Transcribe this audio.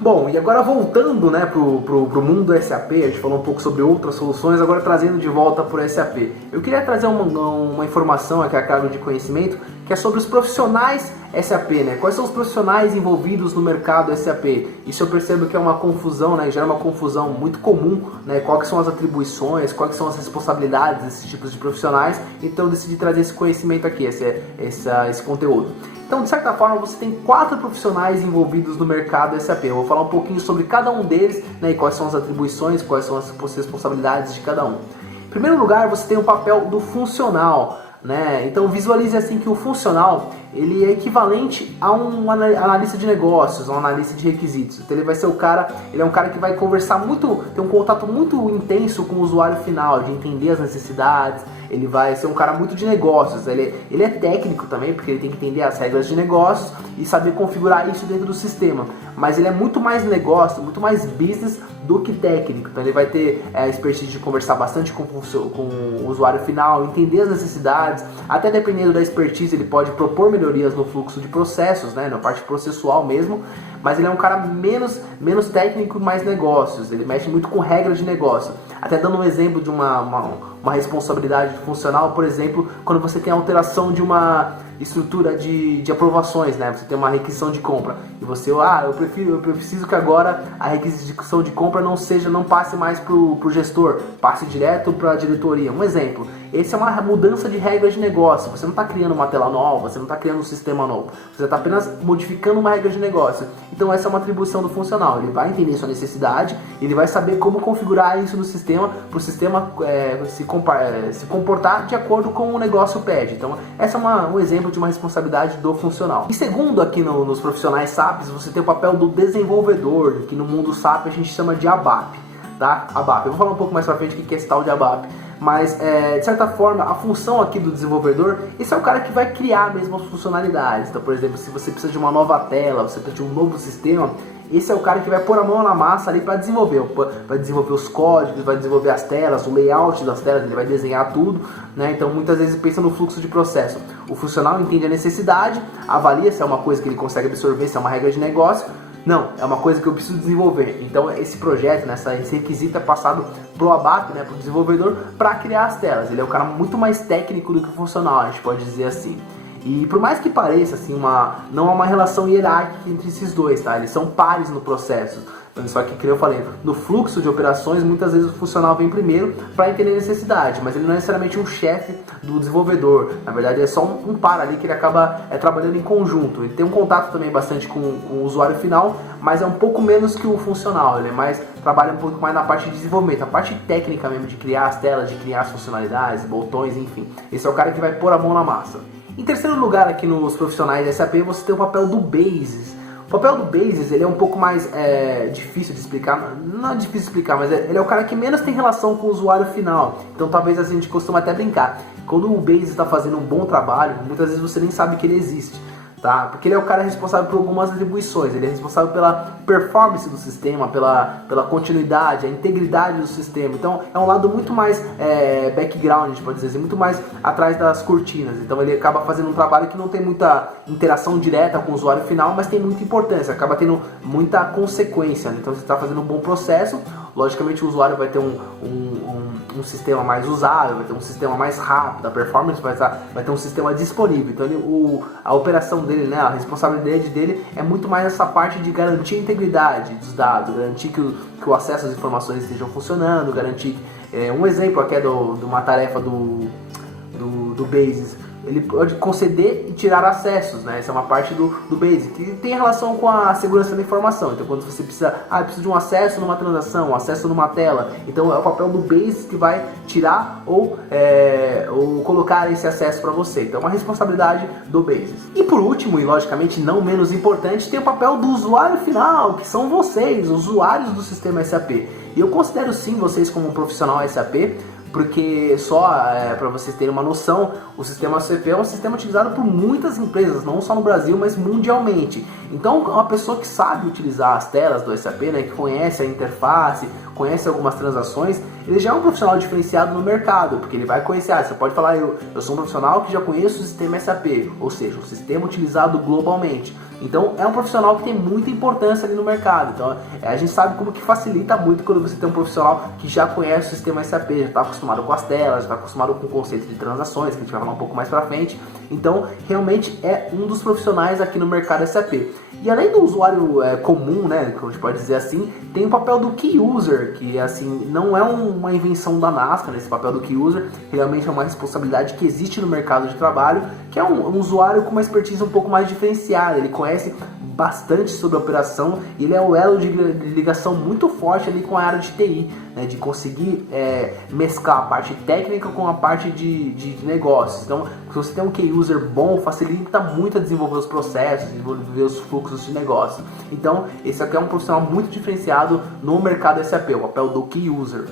Bom, e agora voltando, né, pro mundo do SAP, a gente falou um pouco sobre outras soluções, agora trazendo de volta para o SAP. Eu queria trazer uma informação aqui a cargo de conhecimento, que é sobre os profissionais SAP, né? Quais são os profissionais envolvidos no mercado SAP? Isso eu percebo que é uma confusão, né? Gera uma confusão muito comum, né? Quais são as atribuições, quais são as responsabilidades desses tipos de profissionais. Então eu decidi trazer esse conhecimento aqui, esse conteúdo. Então, de certa forma, você tem 4 profissionais envolvidos no mercado SAP. Eu vou falar um pouquinho sobre cada um deles, né, e quais são as atribuições, quais são as responsabilidades de cada um. Em primeiro lugar, você tem o papel do funcional, né? Então, visualize assim que o funcional ele é equivalente a um analista de negócios, um analista de requisitos. Então, ele vai ser ele é um cara que vai conversar muito, ter um contato muito intenso com o usuário final, de entender as necessidades. Ele vai ser um cara muito de negócios, ele é técnico também, porque ele tem que entender as regras de negócios e saber configurar isso dentro do sistema. Mas ele é muito mais negócio, muito mais business do que técnico. Então ele vai ter a expertise de conversar bastante com o usuário final, entender as necessidades, até dependendo da expertise ele pode propor melhorias no fluxo de processos, né, na parte processual mesmo. Mas ele é um cara menos técnico, mais negócios. Ele mexe muito com regras de negócio. Até dando um exemplo de uma responsabilidade funcional, por exemplo, quando você tem a alteração de uma estrutura de aprovações, né? Você tem uma requisição de compra e você, eu preciso que agora a requisição de compra não passe mais para o gestor, passe direto para a diretoria. Um exemplo, esse é uma mudança de regras de negócio. Você não está criando uma tela nova, você não está criando um sistema novo, você está apenas modificando uma regra de negócio. Então essa é uma atribuição do funcional. Ele vai entender sua necessidade, ele vai saber como configurar isso no sistema para o sistema se comportar de acordo com o negócio pede. Então essa é um exemplo de uma responsabilidade do funcional. E segundo, aqui nos profissionais SAPs, você tem o papel do desenvolvedor, que no mundo SAP a gente chama de ABAP, tá? ABAP. Eu vou falar um pouco mais pra frente o que é esse tal de ABAP. Mas, de certa forma, a função aqui do desenvolvedor, esse é o cara que vai criar mesmo as funcionalidades. Então, por exemplo, se você precisa de uma nova tela, você precisa de um novo sistema, esse é o cara que vai pôr a mão na massa ali para desenvolver. Vai desenvolver os códigos, vai desenvolver as telas, o layout das telas, ele vai desenhar tudo, né? Então muitas vezes pensa no fluxo de processo. O funcional entende a necessidade, avalia se é uma coisa que ele consegue absorver, se é uma regra de negócio. Não, é uma coisa que eu preciso desenvolver. Então esse projeto, esse requisito é passado pro ABAP, né, pro desenvolvedor, para criar as telas. Ele é um cara muito mais técnico do que funcional, a gente pode dizer assim. E por mais que pareça assim, não há uma relação hierárquica entre esses dois, tá? Eles são pares no processo. Só que, como eu falei, no fluxo de operações, muitas vezes o funcional vem primeiro para entender a necessidade, mas ele não é necessariamente um chefe do desenvolvedor. Na verdade, é só um par ali que ele acaba trabalhando em conjunto. Ele tem um contato também bastante com o usuário final, mas é um pouco menos que o funcional. Ele trabalha um pouco mais na parte de desenvolvimento, a parte técnica mesmo, de criar as telas, de criar as funcionalidades, botões, enfim. Esse é o cara que vai pôr a mão na massa. Em terceiro lugar, aqui nos profissionais SAP, você tem o papel do Basis. O papel do Basis, ele é um pouco mais difícil de explicar, não é difícil de explicar, mas ele é o cara que menos tem relação com o usuário final. Então talvez a gente costuma até brincar. Quando o Basis está fazendo um bom trabalho, muitas vezes você nem sabe que ele existe. Tá? Porque ele é o cara responsável por algumas atribuições, ele é responsável pela performance do sistema, pela continuidade, a integridade do sistema. Então é um lado muito mais background, a gente pode dizer assim, muito mais atrás das cortinas. Então ele acaba fazendo um trabalho que não tem muita interação direta com o usuário final, mas tem muita importância, acaba tendo muita consequência, né? Então você está fazendo um bom processo, logicamente o usuário vai ter um sistema mais usável, vai ter um sistema mais rápido, a performance vai ter um sistema disponível. Então a operação dele, né, a responsabilidade dele é muito mais essa parte de garantir a integridade dos dados, garantir que o acesso às informações estejam funcionando, garantir um exemplo aqui de uma tarefa do Basis. Ele pode conceder e tirar acessos, né? Essa é uma parte do Basis, que tem relação com a segurança da informação. Então, quando você precisa de um acesso numa transação, um acesso numa tela, então é o papel do Basis que vai tirar ou colocar esse acesso para você. Então, é uma responsabilidade do Basis. E por último, e logicamente não menos importante, tem o papel do usuário final, que são vocês, usuários do sistema SAP. E eu considero sim vocês como um profissional SAP, porque só para vocês terem uma noção, o sistema SAP é um sistema utilizado por muitas empresas, não só no Brasil, mas mundialmente. Então, uma pessoa que sabe utilizar as telas do SAP, né, que conhece a interface, conhece algumas transações, ele já é um profissional diferenciado no mercado, porque ele vai conhecer, você pode falar, eu sou um profissional que já conheço o sistema SAP, ou seja, o sistema utilizado globalmente. Então é um profissional que tem muita importância ali no mercado. Então a gente sabe como que facilita muito quando você tem um profissional que já conhece o sistema SAP, já está acostumado com as telas, já está acostumado com o conceito de transações, que a gente vai falar um pouco mais pra frente. Então realmente é um dos profissionais aqui no mercado SAP. E além do usuário comum, né, que a gente pode dizer assim, tem o papel do Key User, que assim não é uma invenção da NASCAR, esse papel do Key User realmente é uma responsabilidade que existe no mercado de trabalho, que é um usuário com uma expertise um pouco mais diferenciada, ele conhece bastante sobre a operação e ele é o elo de ligação muito forte ali com a área de TI, né, de conseguir mesclar a parte técnica com a parte de negócios. Então, se você tem um Key User bom, facilita muito a desenvolver os processos, desenvolver os fluxos de negócio. Então, esse aqui é um profissional muito diferenciado no mercado SAP, o papel do Key User.